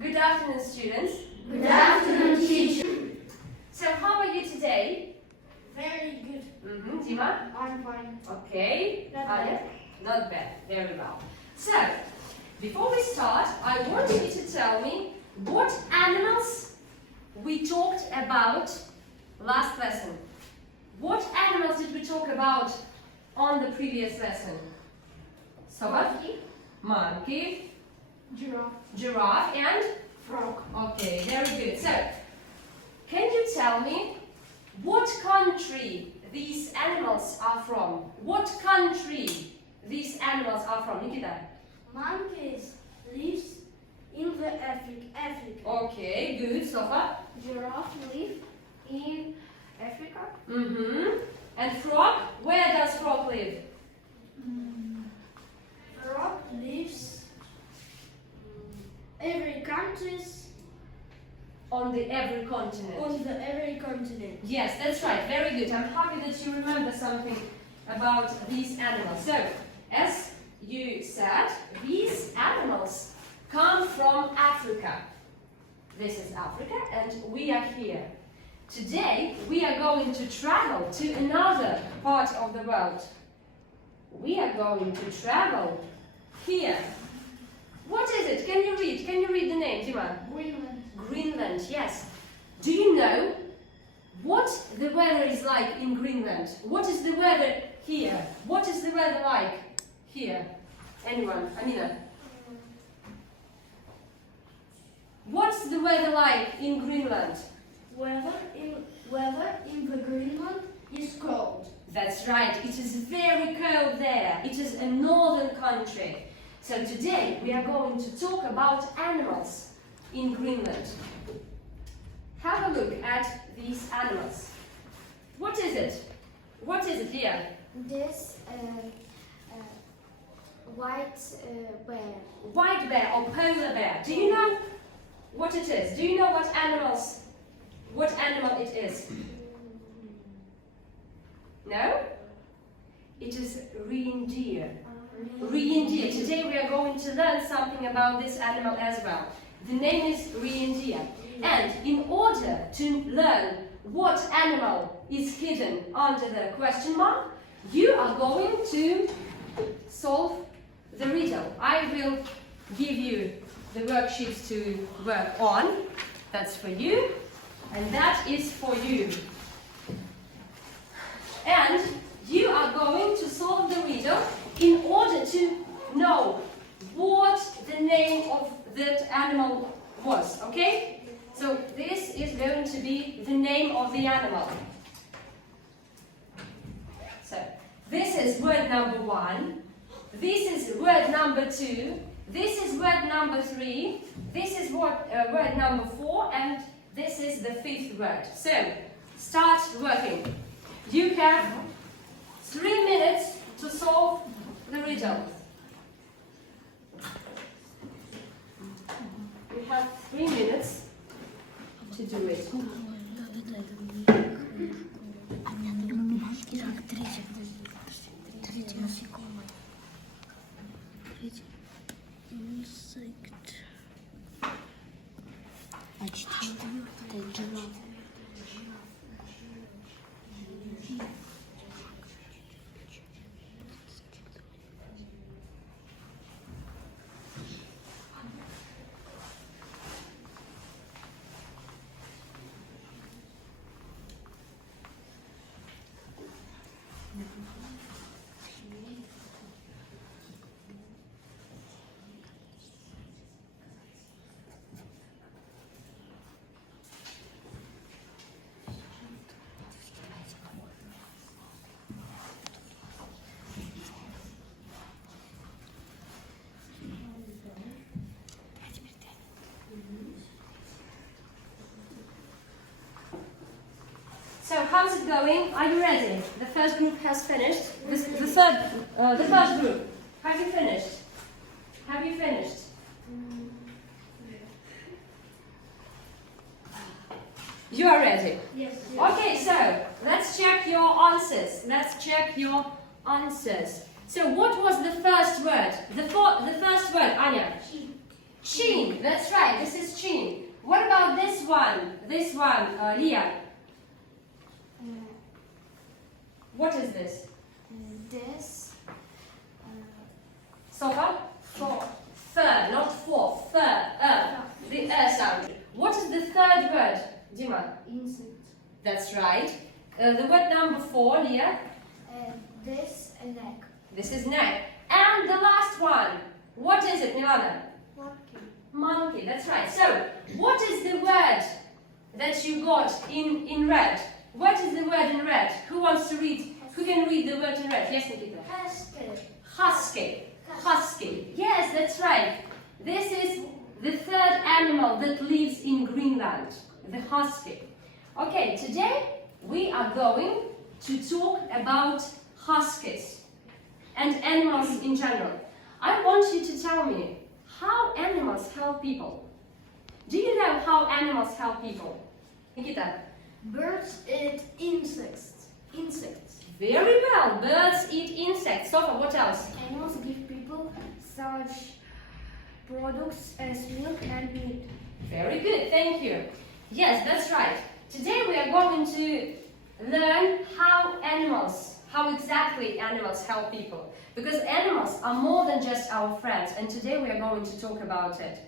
Good afternoon, students. Good afternoon, teacher. So, how are you today? Very good. Dima? I'm fine. Okay. Not Anya? bad. Not bad. Very well. So, before we start, I want you to tell me what animals we talked about last lesson. What animals did we talk about on the previous lesson? Soba? Monkey, Giraffe. giraffe, and? Frog. Okay, very good. So, can you tell me what country these animals are from? What country these animals are from? Nikita? Monkeys lives in the Africa. Okay, good. Sofa? Giraffe live in Africa. And frog? Where does frog live? Frog lives every countries On the every continent. on the every continent. Yes, that's right. Very good. I'm happy that you remember something about these animals. So, as you said, these animals come from Africa. This is Africa and we are here. Today, we are going to travel to another part of the world. We are going to travel here. What is it? Can you read? Can you read the name, Dima? Greenland. Greenland, yes. Do you know what the weather is like in Greenland? What is the weather here? What is the weather like here? Anyone? Amina? What's the weather like in Greenland? Weather in the Greenland is cold. That's right, it is very cold there. It is a northern country. So today we are going to talk about animals in Greenland. Have a look at these animals. What is it? What is it here? This white bear. White bear or polar bear. Do you know what it is? Do you know what animal it is? No? It is reindeer. Reindeer. Today we are going to learn something about this animal as well. The name is reindeer. And in order to learn what animal is hidden under the question mark, you are going to solve the riddle. I will give you the worksheets to work on. That's for you. And that is for you. And you are going to solve the riddle in order to know what the name of that animal was, okay? So this is going to be the name of the animal. So this is word number 1, this is word number 2, this is word number 3, this is word number 4, and this is the 5th word. So start working. You have 3 minutes to solve the riddle. You have 3 minutes to do it. So how's it going? Are you ready? The first group has finished. The first group. Have you finished? Have you finished? You are ready? Yes. Okay, so let's check your answers. Let's check your answers. So what was the first word? The first word, Anya? Chin. That's right. This is chin. What about this one? This one, Leah. What is this? This. Sofa? Third, not fourth. Third. The sound. What is the third word, Dima? Insect. That's right. The word number 4, Leah. This a neck. This is neck. And the last one. What is it, Milana? Monkey. Monkey. That's right. So, what is the word that you got in red? What is the word in red? Who wants to read? Who can read the word in red? Yes, Nikita. Husky. Husky. Husky. Yes, that's right. This is the third animal that lives in Greenland, the husky. Okay, today we are going to talk about huskies and animals in general. I want you to tell me how animals help people. Do you know how animals help people? Nikita? Birds eat insects. Very well. Birds eat insects. Sofa, what else? Animals give people such products as milk and meat. Very good, thank you. Yes, that's right. Today we are going to learn how exactly animals help people. Because animals are more than just our friends, and today we are going to talk about it.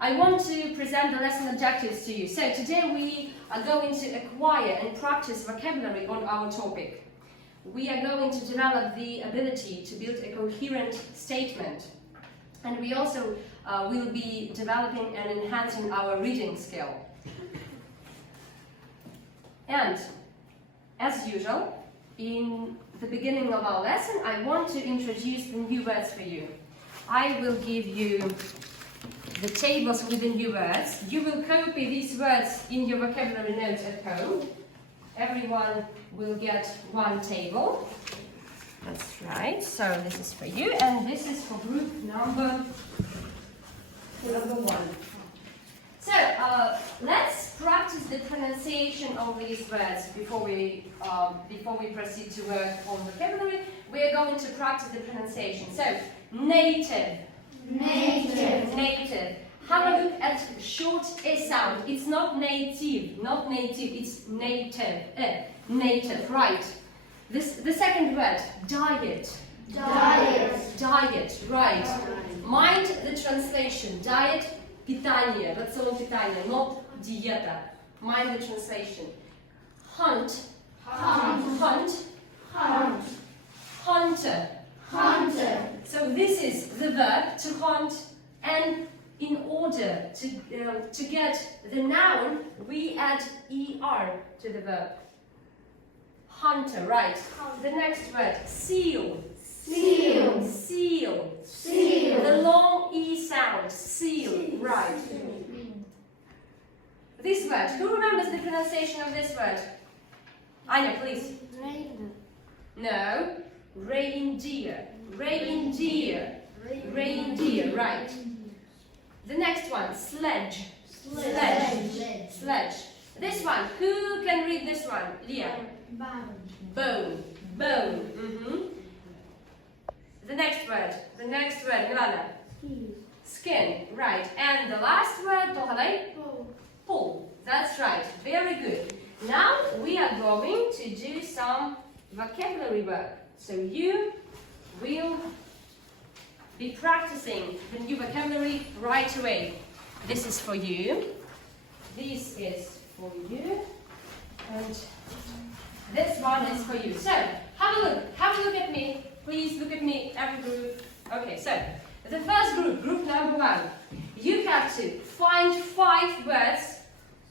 I want to present the lesson objectives to you. So today we are going to acquire and practice vocabulary on our topic. We are going to develop the ability to build a coherent statement. And we also will be developing and enhancing our reading skill. And, as usual, in the beginning of our lesson, I want to introduce the new words for you. I will give you the tables with the new words. You will copy these words in your vocabulary notes at home. Everyone will get one table. That's right. So this is for you, and this is for group number 1. So let's practice the pronunciation of these words before we proceed to work on vocabulary. We are going to practice the pronunciation. So native. Have a look at short S sound. It's not native, it's native. Native, right. The second word, diet. Diet, right. Mind the translation. Diet, питание, рацион питания, not диета. Mind the translation. Hunt. Hunter. So this is the verb to hunt, and in order to get the noun, we add er to the verb. Hunter, right. The next word, seal. The long E sound, seal, right. This word, who remembers the pronunciation of this word? Anya, please. No, reindeer, right. The next one, sledge. This one, who can read this one? Leah. Bone. The next word, Milana. Skin, right. And the last word, pull. That's right, very good. Now we are going to do some vocabulary work. So you will be practicing the new vocabulary right away. This is for you. This is for you. And this one is for you. So, have a look at me. Please look at me, every group. Okay, so, the first group number 1. You have to find 5 words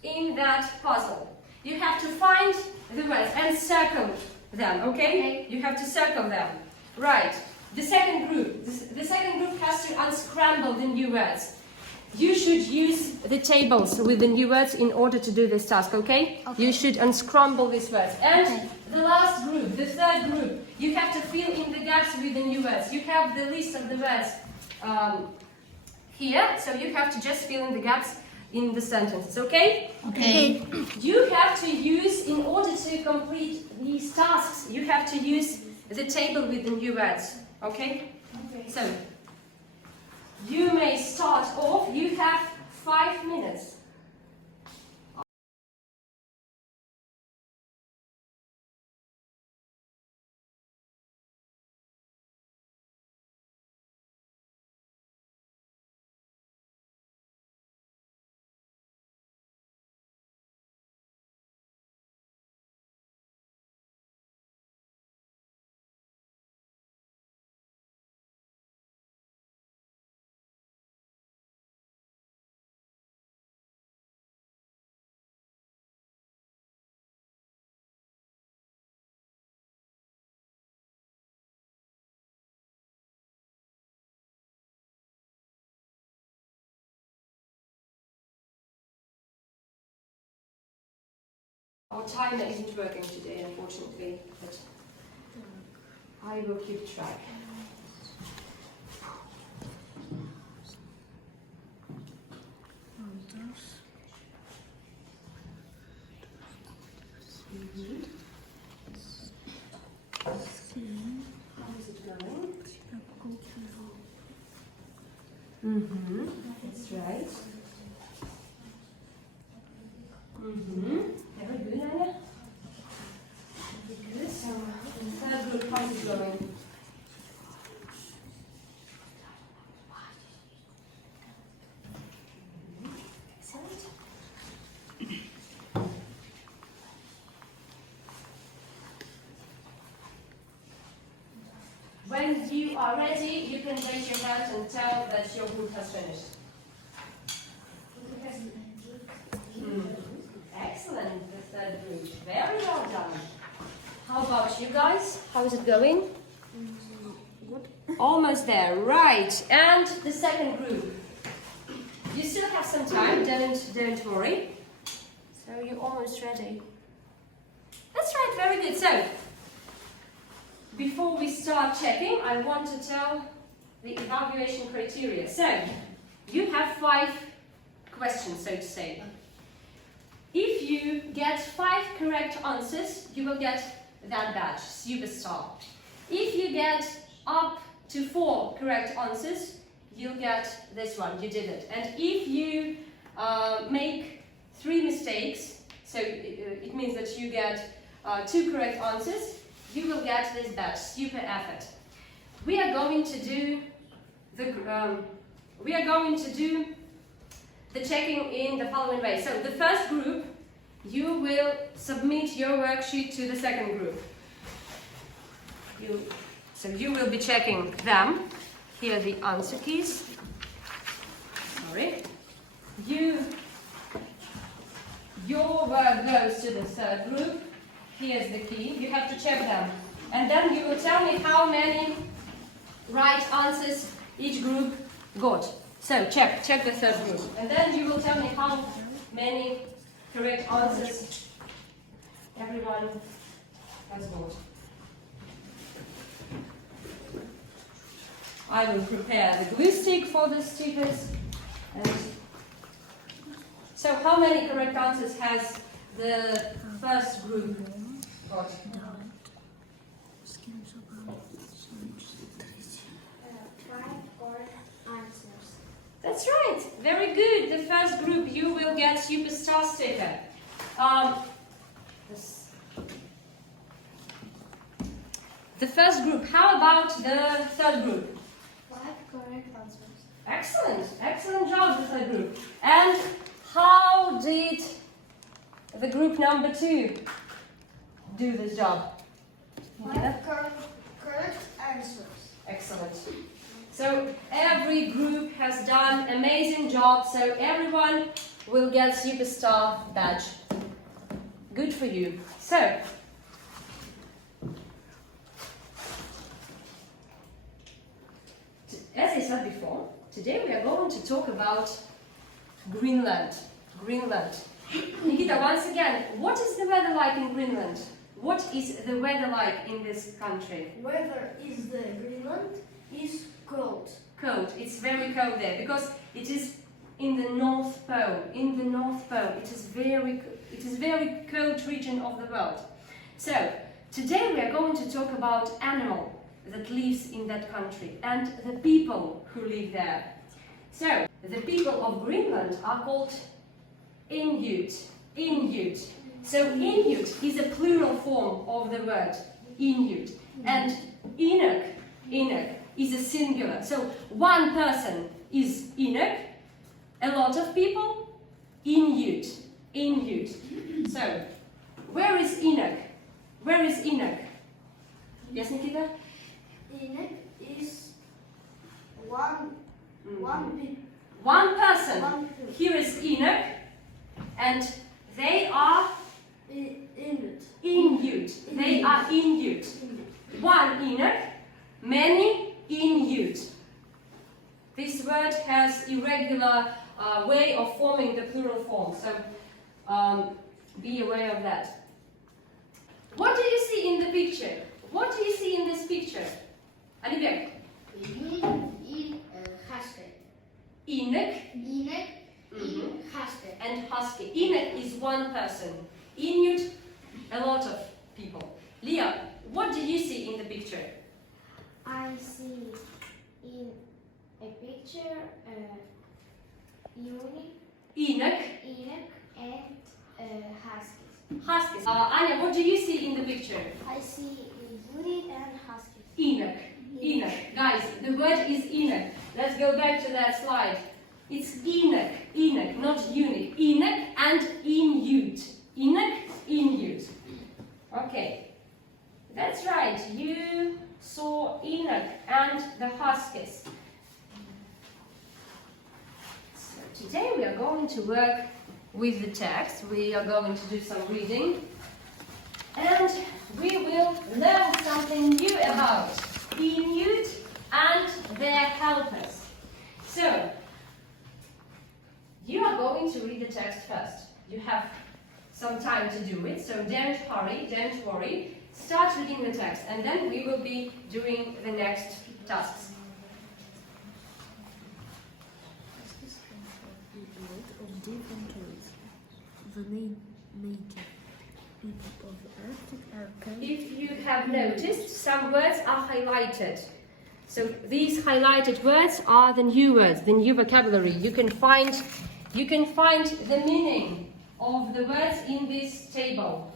in that puzzle. You have to find the words and circle them, okay? You have to circle them. Right. The second group has to unscramble the new words. You should use the tables with the new words in order to do this task, okay? You should unscramble these words. And the last group, the third group, you have to fill in the gaps with the new words. You have the list of the words here, so you have to just fill in the gaps in the sentences, okay? Okay. You have to use, in order to complete these tasks, you have to use the table with the new words, okay? So, you may start off. You have 5 minutes. Our timer isn't working today, unfortunately, but I will keep track. How is it going? That's right. Very good, Anna. Very good. So, third group, how is it going? Excellent. When you are ready, you can raise your hand and tell that your group has finished. Excellent, the third group. Very well done. How about you guys? How is it going? Good. Almost there, right. And the second group. You still have some time, don't worry. So you're almost ready. That's right, very good. So, before we start checking, I want to tell the evaluation criteria. So, you have 5 questions, so to say. If you get 5 correct answers, you will get that badge, Superstar. If you get up to 4 correct answers, you'll get this one, you did it. And if you make 3 mistakes, so it means that you get 2 correct answers, you will get this badge, Super Effort. We are going to do the checking in the following way. So the first group, you will submit your worksheet to the second group. So you will be checking them. Here are the answer keys. Sorry. Your work goes to the third group. Here's the key. You have to check them. And then you will tell me how many right answers each group got. So check the third group. And then you will tell me how many correct answers everyone has got. I will prepare the glue stick for the stickers. And so how many correct answers has the first group got? 5 correct answers. That's right. Very good. The first group, you will get Superstar sticker. The first group. How about the third group? 5 correct answers. Excellent. Excellent job, the third group. And how did the group number 2 do this job? 5 correct answers. Excellent. So every group has done amazing job. So everyone will get Superstar badge. Good for you. So as I said before, today we are going to talk about Greenland. Greenland. Nikita, once again, what is the weather like in Greenland? What is the weather like in this country? Weather is the Greenland is cold. Cold. It's very cold there because it is in the North Pole. In the North Pole, it is very cold region of the world. So today we are going to talk about animal that lives in that country and the people who live there. So, the people of Greenland are called Inuit. Inuit. So, Inuit is a plural form of the word Inuit. And Inuk, Inuk is a singular. So, one person is Inuk, a lot of people, Inuit. Inuit. So, where is Inuk? Where is Inuk? Yes, Nikita? Inuit is one One person. One person. Here is Inuk, and they are Inuit. Inuit. They are Inuit. One Inuk, many Inuit. This word has irregular way of forming the plural form, so be aware of that. What do you see in the picture? What do you see in this picture? Alibek. Inuk and husky. Inuk is one person. Inuit, a lot of people. Leah, what do you see in the picture? I see in a picture Inuk, Enoch and huskies. huskies. Anya, what do you see in the picture? I see Yuri and Husky. Enoch. Enoch. Guys, the word is Enoch. Let's go back to that slide. It's Enoch. Enoch, not unique. Enoch and Inuit. Enoch, Inuit. Okay. That's right. You saw Enoch and the huskies. So today we are going to work with the text. We are going to do some reading. And we will learn something new about Inuit and their helpers. So, you are going to read the text first. You have some time to do it, so don't hurry, don't worry. Start reading the text, and then we will be doing the next tasks. Of different toys. The native people of the Arctic are kind. If you have noticed, some words are highlighted. So these highlighted words are the new words, the new vocabulary. You can find the meaning of the words in this table.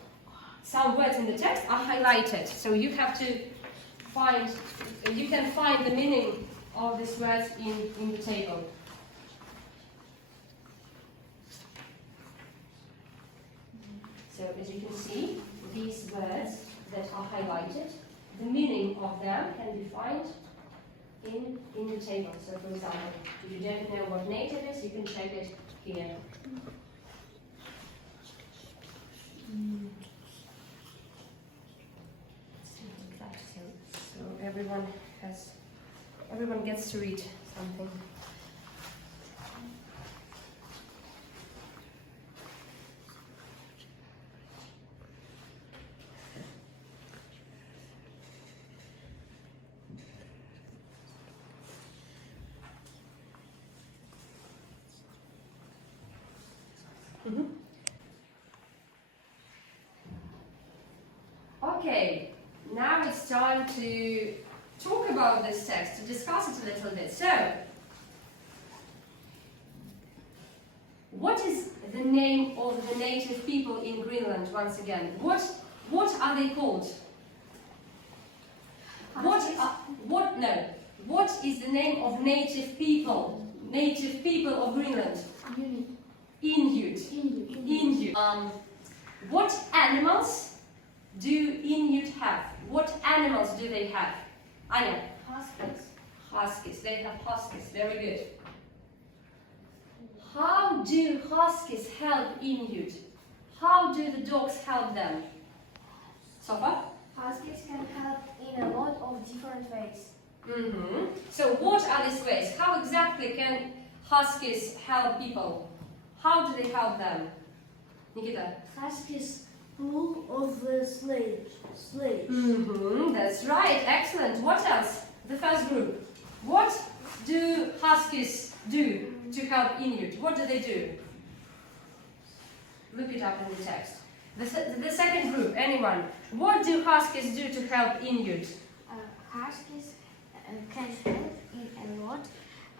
Some words in the text are highlighted, so you have to find. You can find the meaning of these words in the table. So as you can see, these words that are highlighted, the meaning of them can be found in the table. So for example, if you don't know what native is, you can check it here. So everyone gets to read something. Okay, now it's time to talk about this text, to discuss it a little bit. So, what is the name of the native people in Greenland once again? What are they called? What is the name of native people? Native people of Greenland? Inuit. What animals do Inuit have? What animals do they have? Anya? Huskies. Huskies. They have huskies. Very good. How do huskies help Inuit? How do the dogs help them? Sofa? Huskies can help in a lot of different ways. So what are these ways? How exactly can huskies help people? How do they help them? Nikita? Huskies pull of the slaves. That's right. Excellent. What else? The first group. What do huskies do to help Inuit? What do they do? Look it up in the text. The second group. Anyone? What do huskies do to help Inuit? Huskies can help in a lot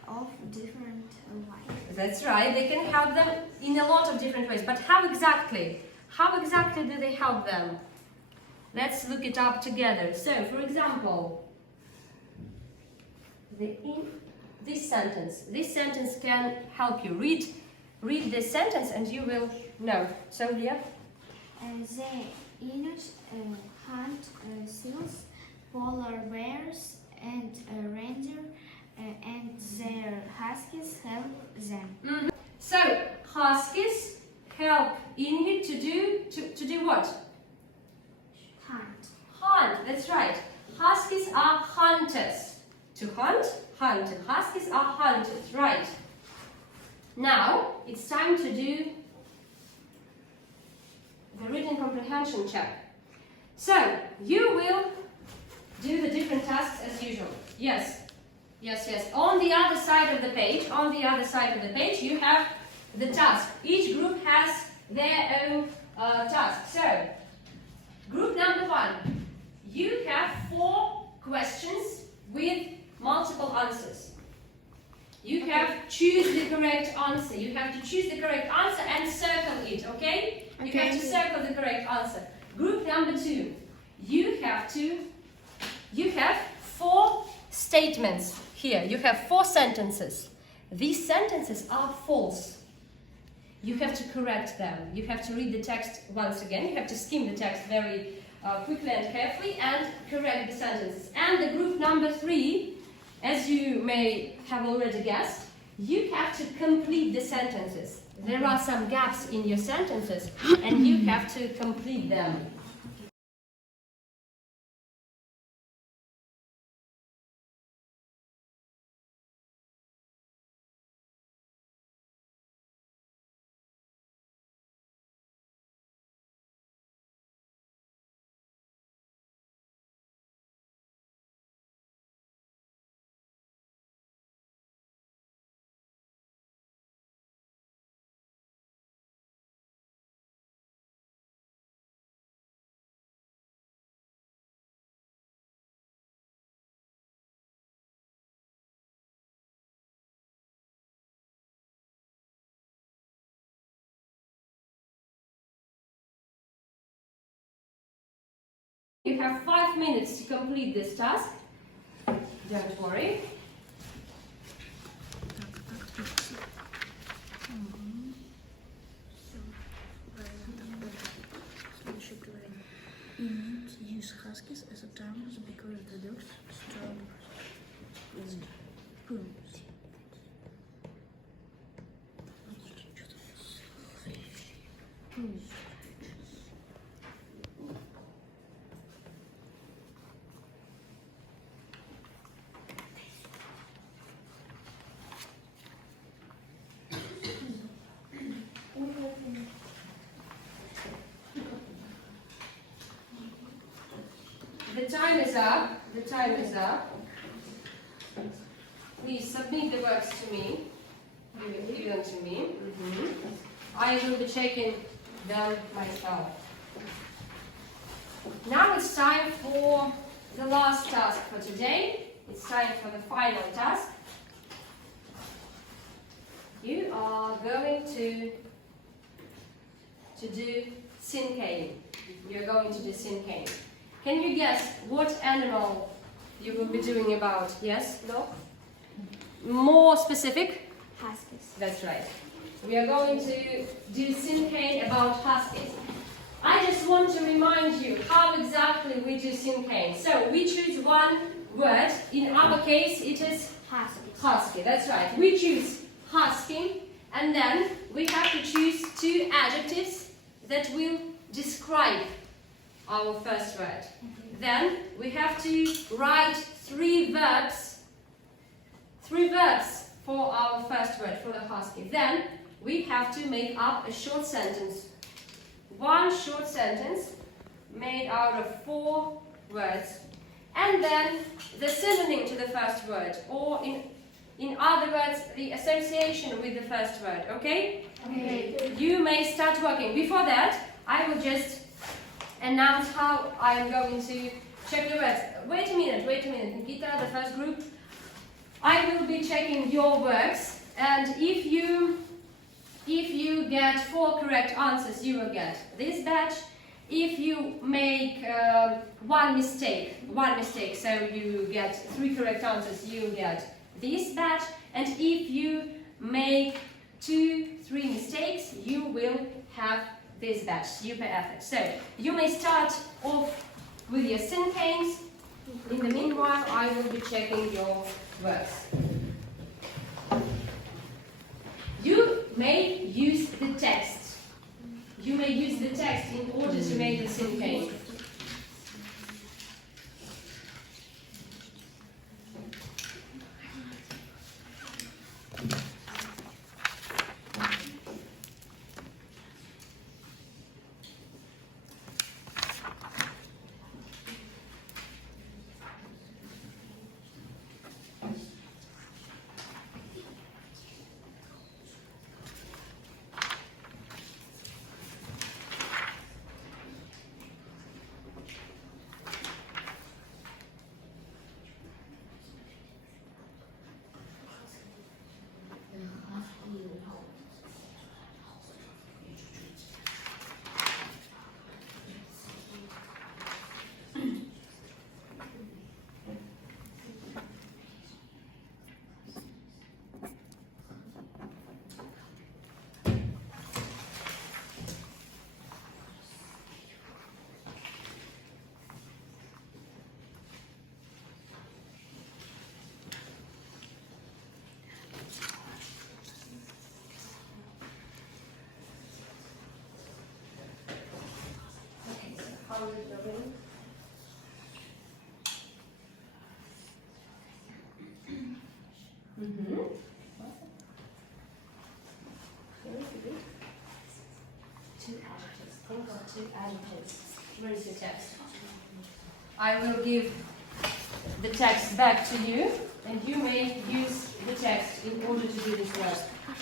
of different ways. That's right, they can help them in a lot of different ways. But how exactly? How exactly do they help them? Let's look it up together. So, for example, this sentence can help you. Read this sentence and you will know. So, Leah? The Inuit hunt seals, polar bears, and reindeer, and their huskies help them. So, huskies help Inuit to do what? Hunt. Hunt, that's right. Huskies are hunters. To hunt, hunt. Huskies are hunters, right. Now, it's time to do the reading comprehension check. So, you will do the different tasks as usual. Yes. On the other side of the page, you have the task. Each group has their own task. So, group number 1, you have 4 questions with multiple answers. You have choose the correct answer. You have to choose the correct answer and circle it, okay? You have to circle the correct answer. Group number 2, you have 4 statements here. You have 4 sentences. These sentences are false. You have to correct them. You have to read the text once again. You have to skim the text very quickly and carefully and correct the sentences. And the group number 3, as you may have already guessed, you have to complete the sentences. There are some gaps in your sentences and you have to complete them. You have 5 minutes to complete this task. Don't worry. So we should write Inuit use huskies as a terms because the dogs strong with spoons. The time is up. Please submit the works to me. Give them to me. I will be checking them myself. Now it's time for the last task for today. It's time for the final task. You are going to do syncane. You're going to do syncane. Can you guess what animal you will be doing about? Yes? No? More specific? Huskies. That's right. We are going to do syncane about huskies. I just want to remind you how exactly we do syncane. So we choose one word. In our case, it is Huskies. husky. That's right. We choose husky, and then we have to choose 2 adjectives that will describe our first word. Then we have to write 3 verbs for our first word, for the husky. Then we have to make up a short sentence. One short sentence made out of 4 words. And then the synonym to the first word, or in other words, the association with the first word, okay? Okay. You may start working. Before that, I will just announce how I am going to check the words. Wait a minute, Nikita, the first group. I will be checking your works, and if you get 4 correct answers, you will get this badge. If you make one mistake, so you get 3 correct answers, you get this badge. And if you make 2, 3 mistakes, you will have this badge, super effort. So you may start off with your syntax. In the meanwhile, I will be checking your works. You may use the text. You may use the text in order to make the syntax. Two adjectives. Where is the text? I will give the text back to you, and you may use the text in order to do this work.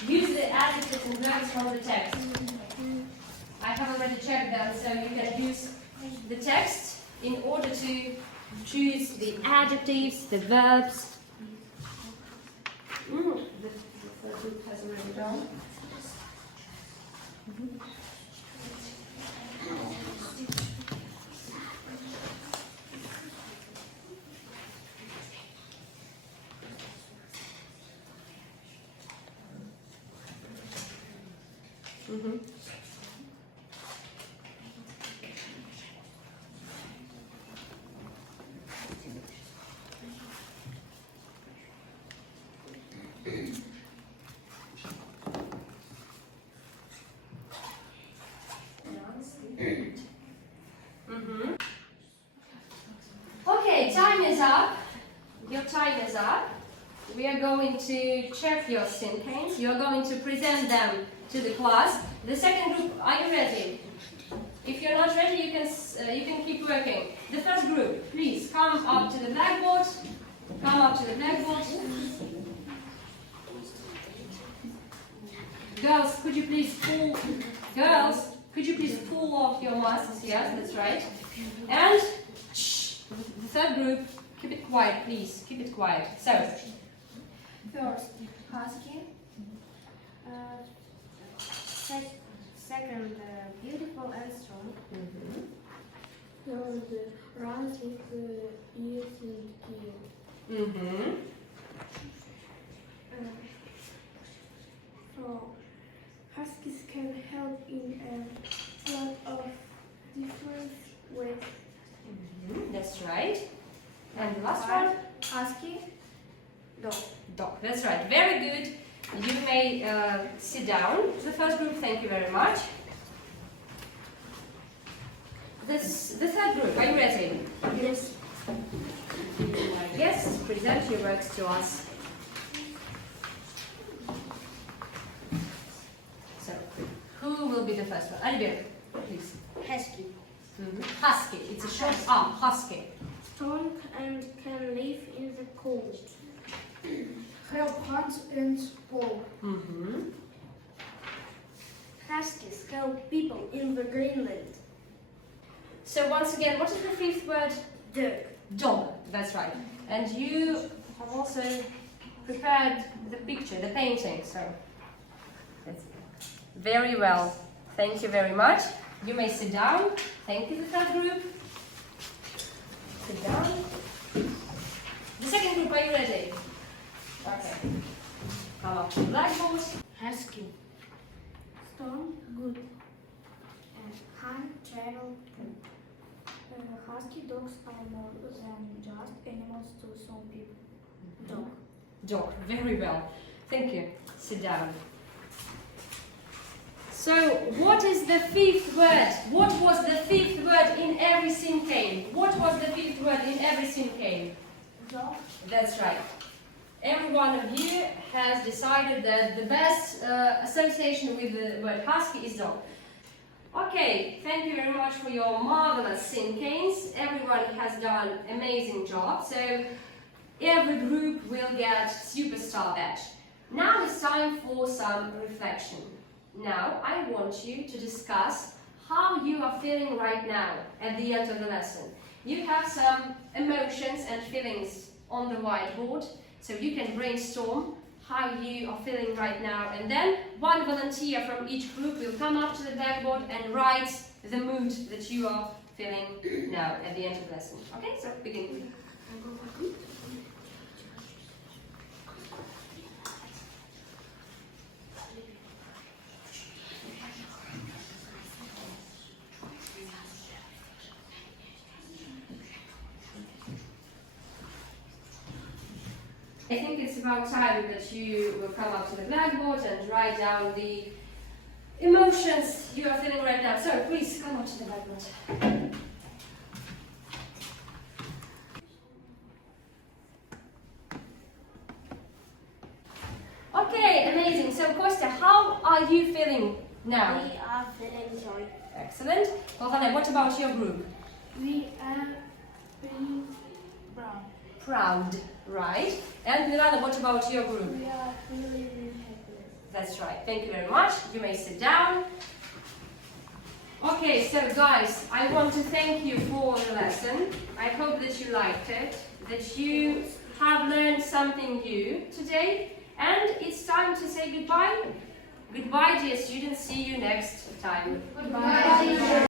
Use the adjectives and verbs from the text. I have already checked them, so you can use the text in order to choose the adjectives, the verbs. The third group has already done. Okay, time is up. Your time is up. We are going to check your syntax. You are going to present them to the class. The second group, are you ready? If you're not ready, you can keep working. The first group, please come up to the blackboard. Come up to the blackboard. Girls, could you please pull? Girls, could you please pull off your masks? Yes, that's right. And shh, the third group, keep it quiet, please. Keep it quiet. So, First, husky. Second, beautiful and strong. Third, runs with ears and tail. So, huskies can help in a lot of different ways. That's right. And the last one? Husky. Dog. Dog. That's right. Very good. You may sit down. The first group, thank you very much. The third group, are you ready? Yes. Yes, present your works to us. So, who will be the first one? Albert, please. Husky. Husky. It's a short R. Husky. Strong and can live in the cold. Help hunt and spoil. Huskies help people in the Greenland. So once again, what is the fifth word? Dog. Dog. That's right. And you have also prepared the picture, the painting. So, that's very well. Thank you very much. You may sit down. Thank you, the third group. Sit down. The second group, are you ready? Okay. Come up to the blackboard. Husky. Storm, good. Hunt, travel, good. Husky dogs are more than just animals to some people. Dog. Dog, very well. Thank you. Sit down. So, what is the fifth word? What was the fifth word in every syncane? What was the fifth word in every syncane? Dog. That's right. Every one of you has decided that the best association with the word husky is dog. Okay, thank you very much for your marvelous syncanes. Everyone has done an amazing job. So, every group will get superstar badge. Now it's time for some reflection. Now I want you to discuss how you are feeling right now at the end of the lesson. You have some emotions and feelings on the whiteboard, so you can brainstorm how you are feeling right now, and then one volunteer from each group will come up to the blackboard and write the mood that you are feeling now at the end of the lesson. Okay, so begin. I think it's about time that you will come up to the blackboard and write down the emotions you are feeling right now. So please come up to the blackboard. Okay, amazing. So Kostya, how are you feeling now? We are feeling joy. Excellent. Kohane, what about your group? We are feeling proud. Proud, right? And Milana, what about your group? We are feeling happy. That's right. Thank you very much. You may sit down. Okay, so guys, I want to thank you for the lesson. I hope that you liked it, that you have learned something new today, and it's time to say goodbye. Goodbye, dear students. See you next time. Goodbye.